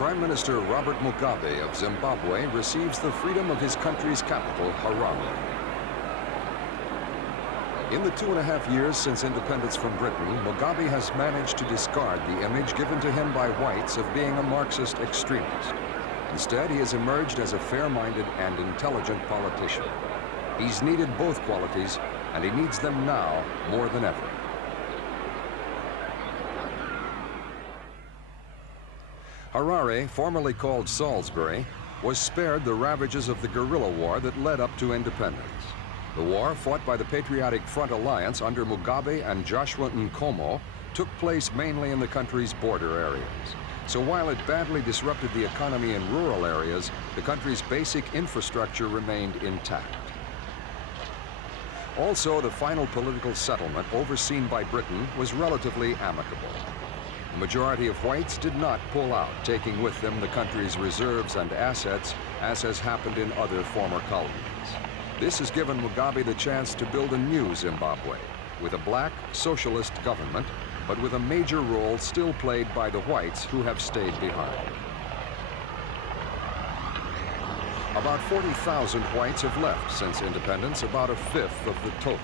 Prime Minister Robert Mugabe of Zimbabwe receives the freedom of his country's capital, Harare. In the 2.5 years since independence from Britain, Mugabe has managed to discard the image given to him by whites of being a Marxist extremist. Instead, he has emerged as a fair-minded and intelligent politician. He's needed both qualities, and he needs them now more than ever. Harare, formerly called Salisbury, was spared the ravages of the guerrilla war that led up to independence. The war, fought by the Patriotic Front Alliance under Mugabe and Joshua Nkomo, took place mainly in the country's border areas. So while it badly disrupted the economy in rural areas, the country's basic infrastructure remained intact. Also, the final political settlement, overseen by Britain, was relatively amicable. The majority of whites did not pull out, taking with them the country's reserves and assets, as has happened in other former colonies. This has given Mugabe the chance to build a new Zimbabwe, with a black, socialist government, but with a major role still played by the whites who have stayed behind. About 40,000 whites have left since independence, about a fifth of the total.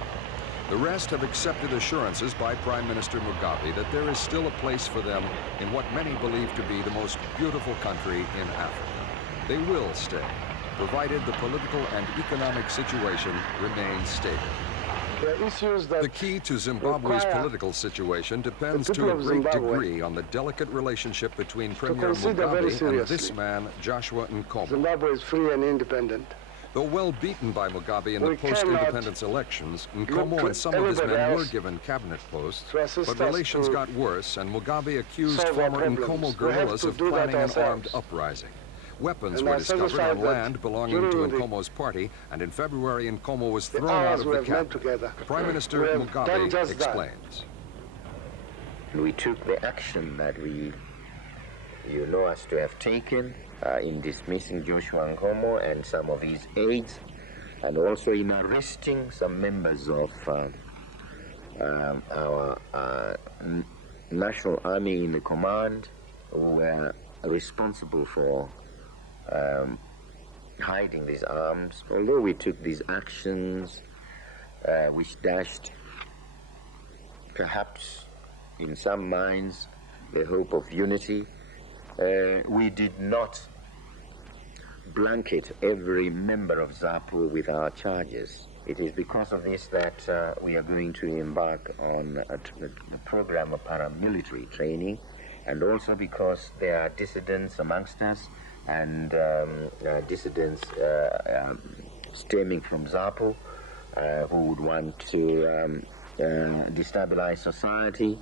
The rest have accepted assurances by Prime Minister Mugabe that there is still a place for them in what many believe to be the most beautiful country in Africa. They will stay, provided the political and economic situation remains stable. The key to Zimbabwe's political situation depends to a great degree on the delicate relationship between Premier Mugabe and this man, Joshua Nkomo. Zimbabwe is free and independent. Though well beaten by Mugabe in the post-independence elections, Nkomo and some of his men were given cabinet posts, but relations got worse, and Mugabe accused former Nkomo guerrillas of planning an armed uprising. Weapons were discovered on land belonging to Nkomo's party, and in February, Nkomo was thrown out of the cabinet. Prime Minister Mugabe explains. We took the action that you know us to have taken in dismissing Joshua Nkomo and some of his aides, and also in arresting some members of our National Army in the command who were responsible for hiding these arms. Although we took these actions, which dashed perhaps in some minds the hope of unity, we did not blanket every member of ZAPU with our charges. It is because of this that we are going to embark on the program of paramilitary training, and also because there are dissidents amongst us, and dissidents stemming from ZAPU who would want to destabilize society